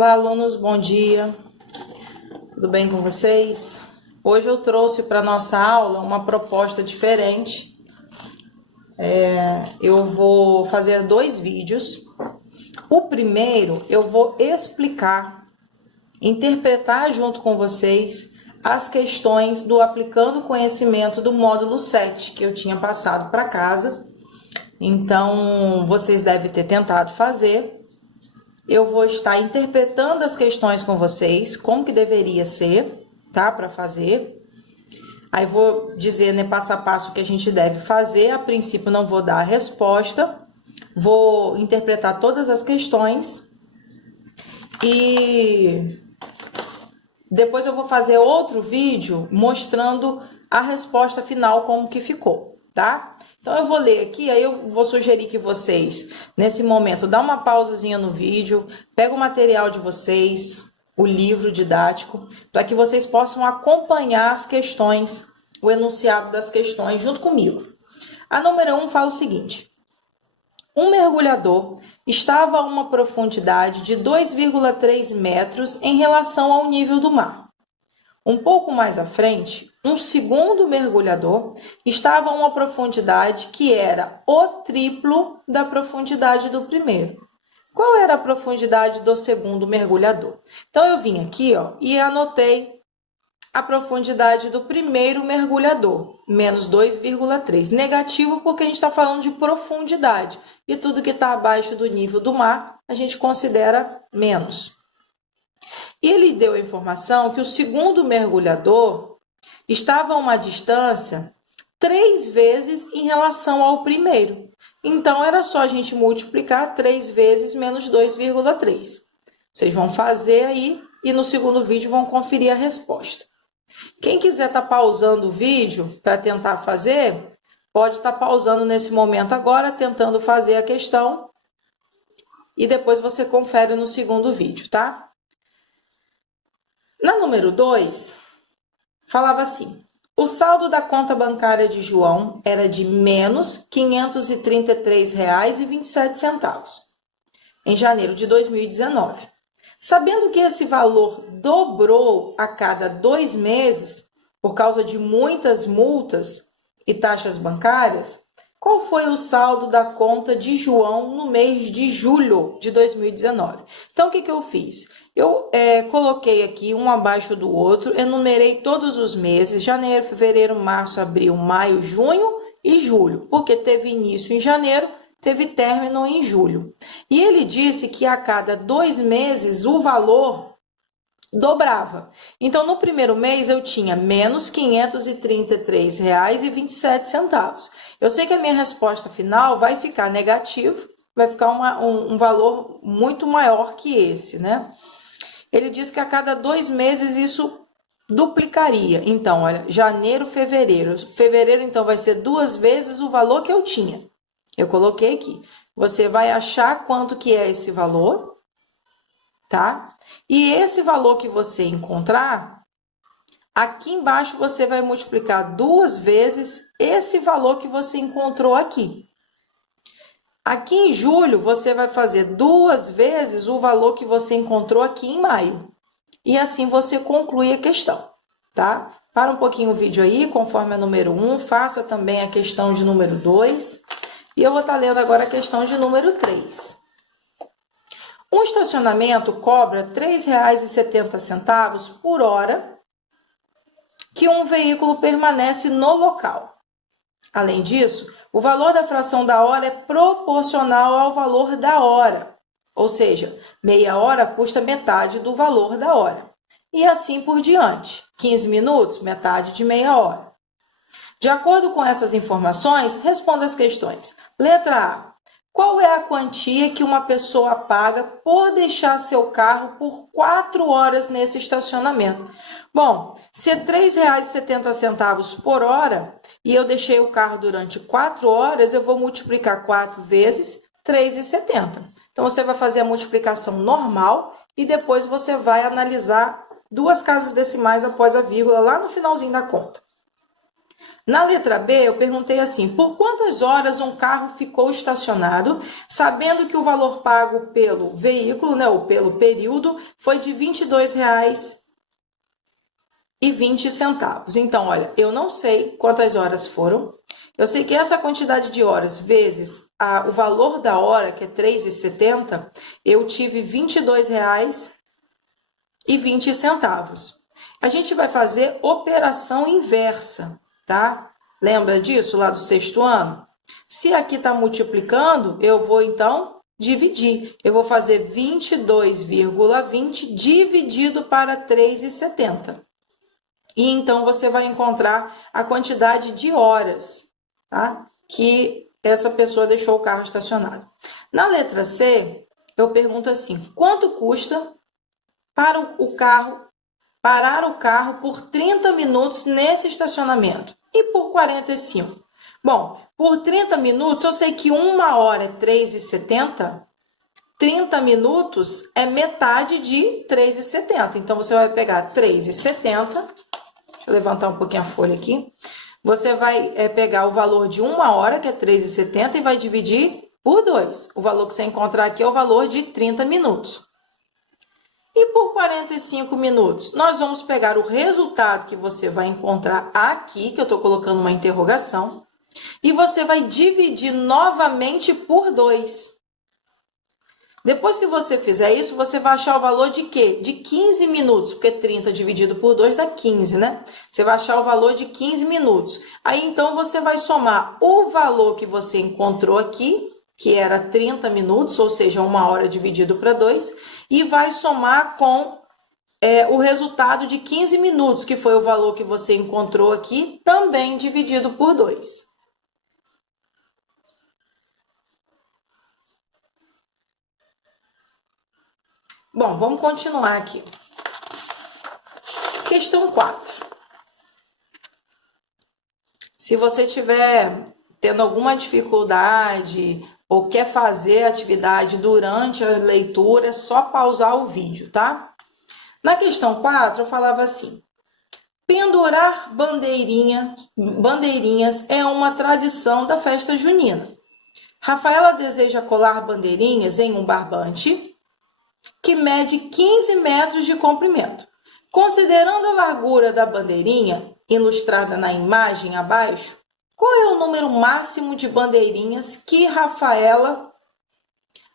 Olá, alunos, bom dia. Tudo bem com vocês? Hoje eu trouxe para nossa aula uma proposta diferente. Eu vou fazer 2 vídeos. O primeiro eu vou explicar, interpretar junto com vocês as questões do Aplicando Conhecimento do módulo 7 que eu tinha passado para casa. Então, vocês devem ter tentado fazer. Eu vou estar interpretando as questões com vocês, como que deveria ser, tá? Para fazer. Aí vou dizer, né, passo a passo o que a gente deve fazer. A princípio não vou dar a resposta. Vou interpretar todas as questões. E depois eu vou fazer outro vídeo mostrando a resposta final, como que ficou, tá? Então, eu vou ler aqui, aí eu vou sugerir que vocês, nesse momento, dá uma pausazinha no vídeo, pega o material de vocês, o livro didático, para que vocês possam acompanhar as questões, o enunciado das questões junto comigo. A número 1 fala o seguinte: um mergulhador estava a uma profundidade de 2,3 metros em relação ao nível do mar. Um pouco mais à frente, um segundo mergulhador estava a uma profundidade que era o triplo da profundidade do primeiro. Qual era a profundidade do segundo mergulhador? Então, eu vim aqui, e anotei a profundidade do primeiro mergulhador, menos 2,3. Negativo porque a gente está falando de profundidade. E tudo que está abaixo do nível do mar, a gente considera menos. E ele deu a informação que o segundo mergulhador estava a uma distância 3 vezes em relação ao primeiro. Então, era só a gente multiplicar 3 vezes menos 2,3. Vocês vão fazer aí e no segundo vídeo vão conferir a resposta. Quem quiser estar pausando o vídeo para tentar fazer, pode estar pausando nesse momento agora, tentando fazer a questão. E depois você confere no segundo vídeo, tá? Na número 2, falava assim: o saldo da conta bancária de João era de menos R$ 533,27 em janeiro de 2019. Sabendo que esse valor dobrou a cada 2 meses, por causa de muitas multas e taxas bancárias, qual foi o saldo da conta de João no mês de julho de 2019? Então, o que eu fiz? Eu coloquei aqui um abaixo do outro, enumerei todos os meses: janeiro, fevereiro, março, abril, maio, junho e julho, porque teve início em janeiro, teve término em julho. E ele disse que a cada 2 meses o valor dobrava. Então, no primeiro mês eu tinha menos R$ 533,27. Eu sei que a minha resposta final vai ficar negativo, vai ficar um valor muito maior que esse, né? Ele diz que a cada 2 meses isso duplicaria. Então, olha, janeiro, fevereiro. Fevereiro, então, vai ser 2 vezes o valor que eu tinha. Eu coloquei aqui. Você vai achar quanto que é esse valor, tá? E esse valor que você encontrar, aqui embaixo você vai multiplicar 2 vezes esse valor que você encontrou aqui. Aqui em julho, você vai fazer 2 vezes o valor que você encontrou aqui em maio. E assim você conclui a questão, tá? Para um pouquinho o vídeo aí, conforme a número 1, faça também a questão de número 2. E eu vou estar lendo agora a questão de número 3. Um estacionamento cobra R$ 3,70 por hora que um veículo permanece no local. Além disso, o valor da fração da hora é proporcional ao valor da hora, ou seja, meia hora custa metade do valor da hora. E assim por diante, 15 minutos, metade de meia hora. De acordo com essas informações, responda as questões. Letra A. Qual é a quantia que uma pessoa paga por deixar seu carro por 4 horas nesse estacionamento? Bom, se é R$ 3,70 por hora e eu deixei o carro durante 4 horas, eu vou multiplicar 4 vezes R$ 3,70. Então, você vai fazer a multiplicação normal e depois você vai analisar 2 casas decimais após a vírgula lá no finalzinho da conta. Na letra B, eu perguntei assim, por quantas horas um carro ficou estacionado, sabendo que o valor pago pelo veículo, né, ou pelo período, foi de R$ 22,20. Então, olha, eu não sei quantas horas foram. Eu sei que essa quantidade de horas vezes o valor da hora, que é R$ 3,70, eu tive R$ 22,20. A gente vai fazer operação inversa, tá? Lembra disso lá do sexto ano? Se aqui está multiplicando, eu vou então dividir. Eu vou fazer 22,20 dividido para 3,70. E então você vai encontrar a quantidade de horas, tá? Que essa pessoa deixou o carro estacionado. Na letra C, eu pergunto assim: quanto custa parar o carro por 30 minutos nesse estacionamento? E por 45? Bom, por 30 minutos, eu sei que 1 hora é 3,70. 30 minutos é metade de 3,70. Então, você vai pegar 3,70. Deixa eu levantar um pouquinho a folha aqui. Você vai pegar o valor de 1 hora, que é 3,70, e vai dividir por 2. O valor que você encontrar aqui é o valor de 30 minutos. E por 45 minutos, nós vamos pegar o resultado que você vai encontrar aqui, que eu estou colocando uma interrogação, e você vai dividir novamente por 2. Depois que você fizer isso, você vai achar o valor de quê? De 15 minutos, porque 30 dividido por 2 dá 15, né? Você vai achar o valor de 15 minutos. Aí, então, você vai somar o valor que você encontrou aqui, que era 30 minutos, ou seja, 1 hora dividido para 2, e vai somar com o resultado de 15 minutos, que foi o valor que você encontrou aqui, também dividido por 2. Bom, vamos continuar aqui. Questão 4. Se você estiver tendo alguma dificuldade ou quer fazer atividade durante a leitura, é só pausar o vídeo, tá? Na questão 4, eu falava assim: pendurar bandeirinhas é uma tradição da festa junina. Rafaela deseja colar bandeirinhas em um barbante que mede 15 metros de comprimento. Considerando a largura da bandeirinha, ilustrada na imagem abaixo, qual é o número máximo de bandeirinhas que Rafaela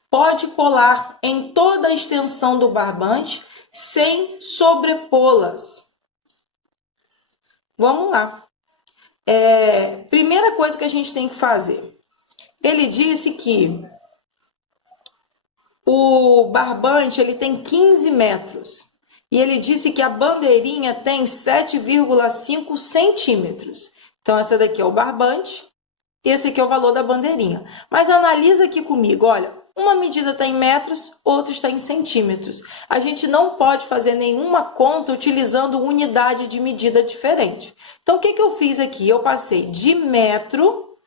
pode colar em toda a extensão do barbante sem sobrepô-las? Vamos lá. Primeira coisa que a gente tem que fazer. Ele disse que o barbante ele tem 15 metros. E ele disse que a bandeirinha tem 7,5 centímetros. Então, essa daqui é o barbante, esse aqui é o valor da bandeirinha. Mas analisa aqui comigo, olha, uma medida está em metros, outra está em centímetros. A gente não pode fazer nenhuma conta utilizando unidade de medida diferente. Então, o que eu fiz aqui? Eu passei de metro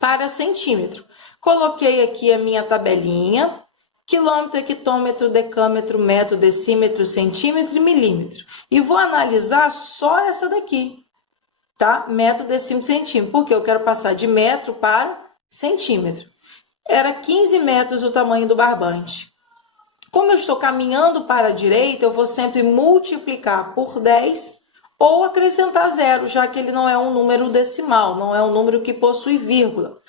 para centímetro. Coloquei aqui a minha tabelinha, quilômetro, hectômetro, decâmetro, metro, decímetro, centímetro e milímetro. E vou analisar só essa daqui, tá? Metro, decímetro, centímetro, porque eu quero passar de metro para centímetro. Era 15 metros o tamanho do barbante. Como eu estou caminhando para a direita, eu vou sempre multiplicar por 10 ou acrescentar zero, já que ele não é um número decimal, não é um número que possui vírgula.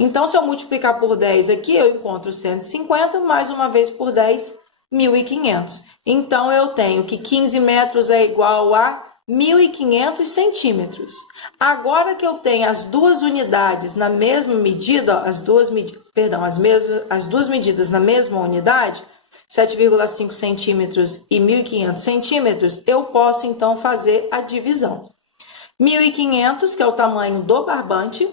Então, se eu multiplicar por 10 aqui, eu encontro 150, mais uma vez por 10, 1.500. Então, eu tenho que 15 metros é igual a 1.500 centímetros. Agora que eu tenho as duas unidades na mesma medida, as duas medidas na mesma unidade, 7,5 centímetros e 1.500 centímetros, eu posso, então, fazer a divisão. 1.500, que é o tamanho do barbante,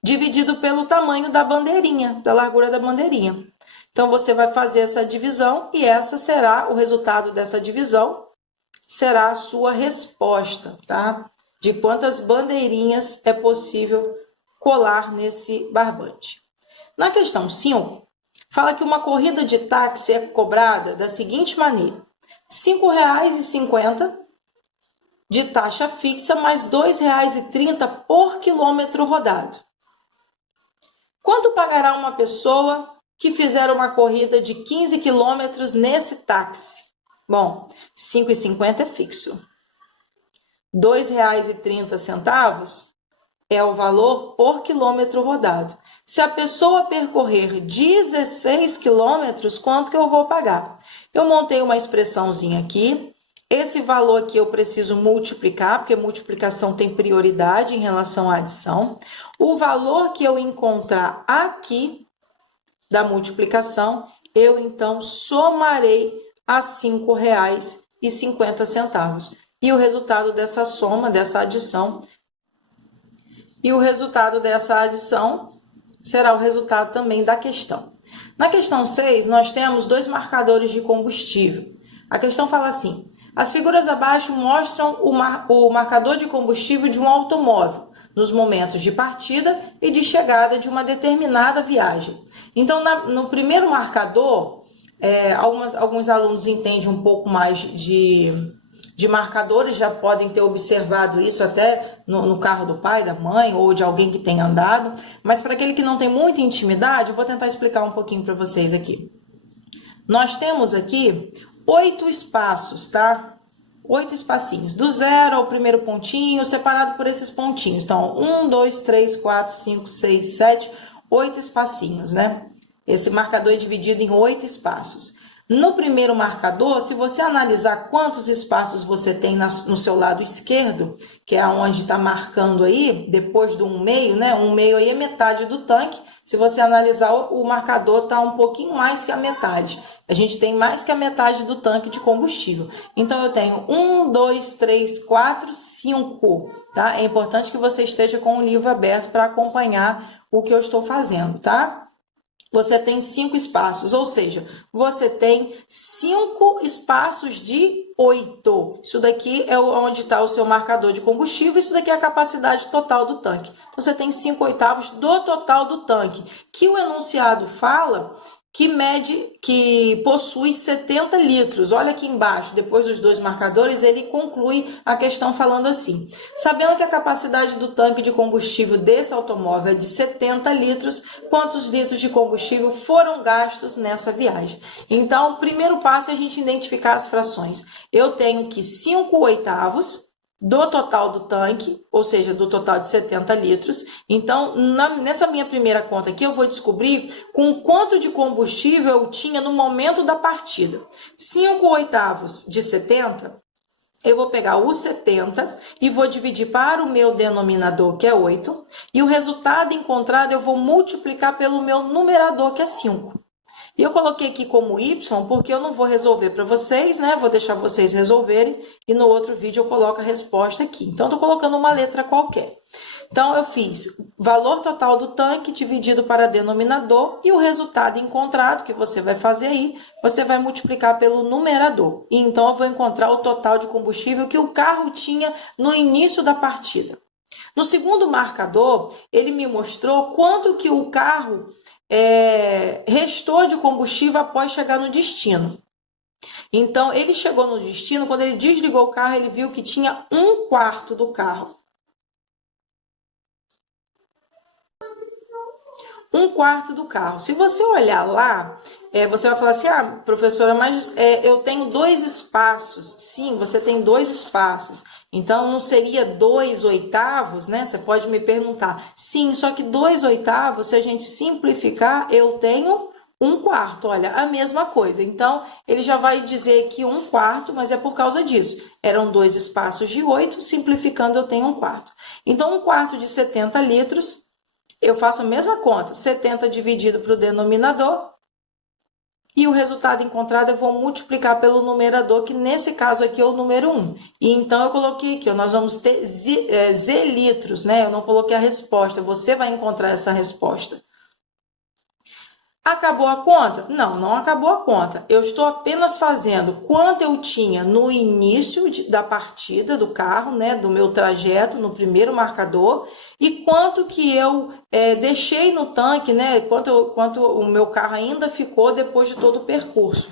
dividido pelo tamanho da bandeirinha, da largura da bandeirinha. Então, você vai fazer essa divisão e essa será o resultado dessa divisão, será a sua resposta, tá? De quantas bandeirinhas é possível colar nesse barbante. Na questão 5, fala que uma corrida de táxi é cobrada da seguinte maneira: R$ 5,50 de taxa fixa mais R$ 2,30 por quilômetro rodado. Quanto pagará uma pessoa que fizer uma corrida de 15 quilômetros nesse táxi? Bom, R$ 5,50 é fixo. R$ 2,30 é o valor por quilômetro rodado. Se a pessoa percorrer 16 quilômetros, quanto que eu vou pagar? Eu montei uma expressãozinha aqui. Esse valor aqui eu preciso multiplicar, porque multiplicação tem prioridade em relação à adição. O valor que eu encontrar aqui da multiplicação, eu então somarei a R$ 5,50. E o resultado dessa soma, dessa adição, será o resultado também da questão. Na questão 6, nós temos dois marcadores de combustível. A questão fala assim: as figuras abaixo mostram o marcador de combustível de um automóvel nos momentos de partida e de chegada de uma determinada viagem. Então, no primeiro marcador, alguns alunos entendem um pouco mais de marcadores, já podem ter observado isso até no carro do pai, da mãe ou de alguém que tenha andado, mas para aquele que não tem muita intimidade, eu vou tentar explicar um pouquinho para vocês aqui. Nós temos aqui 8 espaços, tá? 8 espacinhos, do 0 ao primeiro pontinho, separado por esses pontinhos. Então, 1, 2, 3, 4, 5, 6, 7, 8 espacinhos, né? Esse marcador é dividido em 8 espaços. No primeiro marcador, se você analisar quantos espaços você tem no seu lado esquerdo, que é onde está marcando aí, depois do 1/2, né? 1/2 aí é metade do tanque. Se você analisar, o marcador está um pouquinho mais que a metade. A gente tem mais que a metade do tanque de combustível. Então, eu tenho 1, 2, 3, 4, 5, tá? É importante que você esteja com o livro aberto para acompanhar o que eu estou fazendo, tá? Você tem 5 espaços, ou seja, você tem 5 espaços de 8. Isso daqui é onde está o seu marcador de combustível, isso daqui é a capacidade total do tanque. Então, você tem 5/8 do total do tanque, que o enunciado fala que possui 70 litros. Olha aqui embaixo, depois dos dois marcadores, ele conclui a questão falando assim: sabendo que a capacidade do tanque de combustível desse automóvel é de 70 litros, quantos litros de combustível foram gastos nessa viagem? Então, o primeiro passo é a gente identificar as frações. Eu tenho que 5/8 do total do tanque, ou seja, do total de 70 litros. Então, nessa minha primeira conta aqui, eu vou descobrir com quanto de combustível eu tinha no momento da partida. 5/8 de 70, eu vou pegar o 70 e vou dividir para o meu denominador, que é 8, e o resultado encontrado eu vou multiplicar pelo meu numerador, que é 5. E eu coloquei aqui como Y, porque eu não vou resolver para vocês, né? Vou deixar vocês resolverem e no outro vídeo eu coloco a resposta aqui. Então, eu tô colocando uma letra qualquer. Então, eu fiz valor total do tanque dividido para denominador e o resultado encontrado, que você vai fazer aí, você vai multiplicar pelo numerador. E então, eu vou encontrar o total de combustível que o carro tinha no início da partida. No segundo marcador, ele me mostrou quanto que o carro restou de combustível após chegar no destino. Então, ele chegou no destino, quando ele desligou o carro, ele viu que tinha 1/4 do carro. 1/4 do carro. Se você olhar lá, você vai falar assim: ah, professora, mas eu tenho 2 espaços. Sim, você tem 2 espaços. Então, não seria 2/8, né? Você pode me perguntar. Sim, só que 2/8, se a gente simplificar, eu tenho 1/4. Olha, a mesma coisa. Então, ele já vai dizer que 1/4, mas é por causa disso. Eram 2 espaços de 8, simplificando, eu tenho 1/4. Então, 1/4 de 70 litros, eu faço a mesma conta, 70 dividido para o denominador, e o resultado encontrado eu vou multiplicar pelo numerador, que nesse caso aqui é o número 1. E então, eu coloquei aqui, nós vamos ter Z litros, né? Eu não coloquei a resposta, você vai encontrar essa resposta. Acabou a conta? Não, não acabou a conta. Eu estou apenas fazendo quanto eu tinha no início da partida do carro, né, do meu trajeto, no primeiro marcador, e quanto que eu deixei no tanque, né, quanto o meu carro ainda ficou depois de todo o percurso.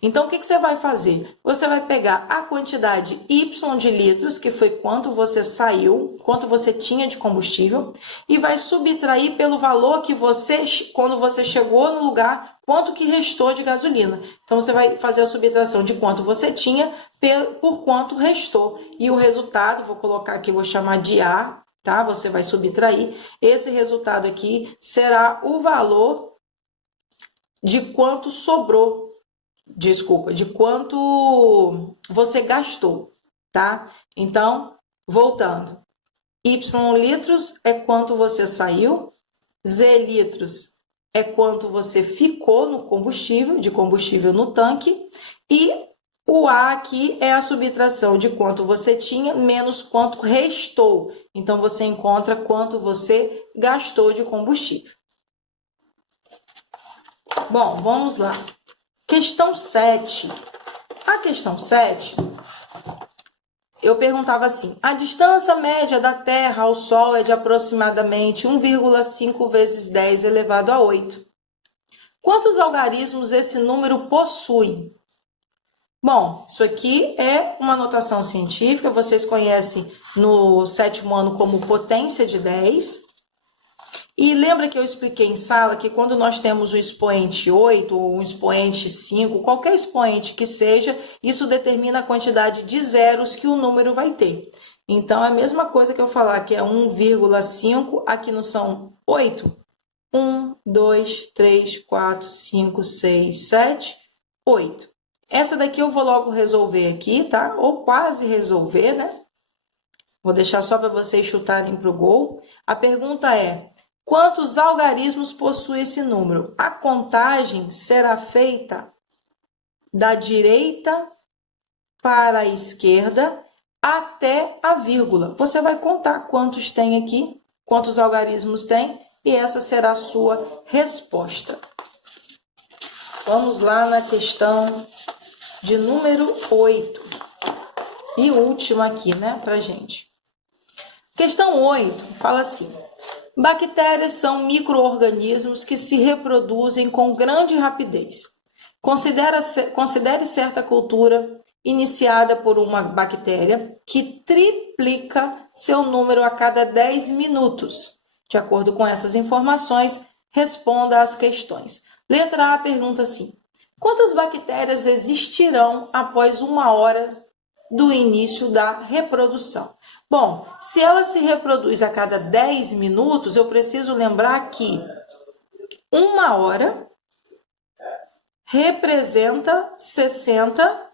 Então, o que você vai fazer? Você vai pegar a quantidade Y de litros, que foi quanto você saiu, quanto você tinha de combustível, e vai subtrair pelo valor que você, quando você chegou no lugar, quanto que restou de gasolina. Então, você vai fazer a subtração de quanto você tinha por quanto restou. E o resultado, vou colocar aqui, vou chamar de A, tá? Você vai subtrair. Esse resultado aqui será o valor de quanto sobrou. Desculpa, de quanto você gastou, tá? Então, voltando. Y litros é quanto você saiu, Z litros é quanto você ficou no combustível, de combustível no tanque, e o A aqui é a subtração de quanto você tinha menos quanto restou. Então, você encontra quanto você gastou de combustível. Bom, vamos lá. Questão 7. A questão 7, eu perguntava assim: a distância média da Terra ao Sol é de aproximadamente 1,5 vezes 10 elevado a 8. Quantos algarismos esse número possui? Bom, isso aqui é uma notação científica, vocês conhecem no 7º ano como potência de 10. E lembra que eu expliquei em sala que quando nós temos o expoente 8 ou um expoente 5, qualquer expoente que seja, isso determina a quantidade de zeros que o número vai ter. Então, é a mesma coisa que eu falar que é 1,5, aqui não são 8? 1, 2, 3, 4, 5, 6, 7, 8. Essa daqui eu vou logo resolver aqui, tá? Ou quase resolver, né? Vou deixar só para vocês chutarem para o gol. A pergunta é: quantos algarismos possui esse número? A contagem será feita da direita para a esquerda até a vírgula. Você vai contar quantos tem aqui, quantos algarismos tem, e essa será a sua resposta. Vamos lá na questão de número 8. E última aqui, né, pra gente. Questão 8 fala assim: bactérias são micro-organismos que se reproduzem com grande rapidez. Considere certa cultura iniciada por uma bactéria que triplica seu número a cada 10 minutos. De acordo com essas informações, responda às questões. Letra A pergunta assim: quantas bactérias existirão após 1 hora do início da reprodução? Bom, se ela se reproduz a cada 10 minutos, eu preciso lembrar que 1 hora representa 60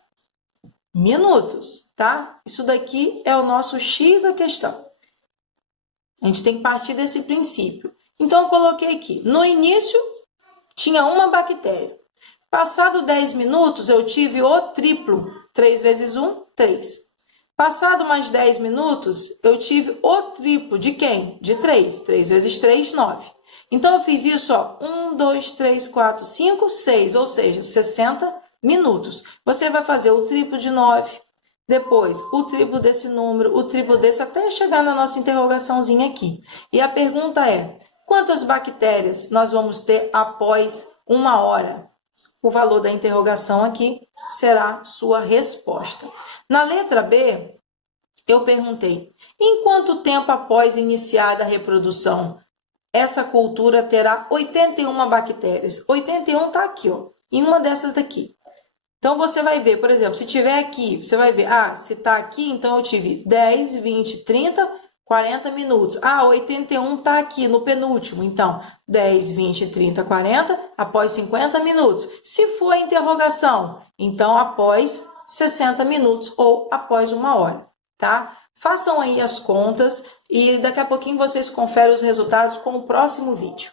minutos, tá? Isso daqui é o nosso X da questão. A gente tem que partir desse princípio. Então, eu coloquei aqui. No início, tinha uma bactéria. Passado 10 minutos, eu tive o triplo. 3 vezes 1, 3. Passado mais 10 minutos, eu tive o triplo de quem? De 3. 3 vezes 3, 9. Então, eu fiz isso, ó, 1, 2, 3, 4, 5, 6, ou seja, 60 minutos. Você vai fazer o triplo de 9, depois o triplo desse número, o triplo desse, até chegar na nossa interrogaçãozinha aqui. E a pergunta é: quantas bactérias nós vamos ter após 1 hora? O valor da interrogação aqui será sua resposta. Na letra B, eu perguntei: em quanto tempo após iniciada a reprodução, essa cultura terá 81 bactérias? 81 está aqui, ó, em uma dessas daqui. Então, você vai ver, por exemplo, se tiver aqui, você vai ver, se está aqui, então eu tive 10, 20, 30, 40 minutos. 81 está aqui no penúltimo. Então, 10, 20, 30, 40, após 50 minutos. Se for a interrogação, então após 60 minutos ou após 1 hora, tá? Façam aí as contas e daqui a pouquinho vocês conferem os resultados com o próximo vídeo.